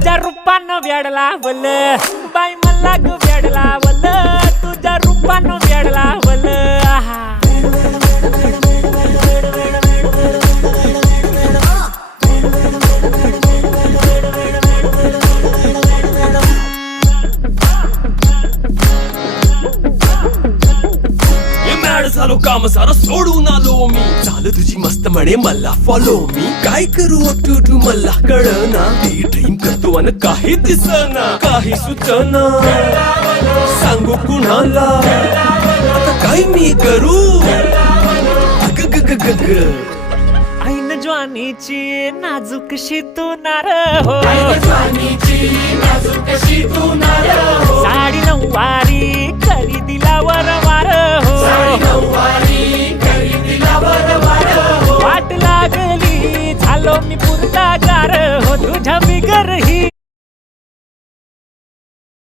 तुझ्या रूपानं वेडला वल बाई मला ग वेडला वल तुझ्या रूपानं वेडला वल आहा झालो काम सारा सोडून आलो मी झालं तुझी मस्त म्हणे मला फॉलो मी काय करू टू मला कळना ते ड्रीम करतो आणि काही दिसना काही सुचना सांगू कुणाला आता काय मी करू अग ग ग ग ग ऐन ज्वानीची नाजूकशी तू नार हो साडी नऊवारी करी दिलावर वार हो वाट लागली झालो मी पुरता गार हो तुझ्या बिगर ही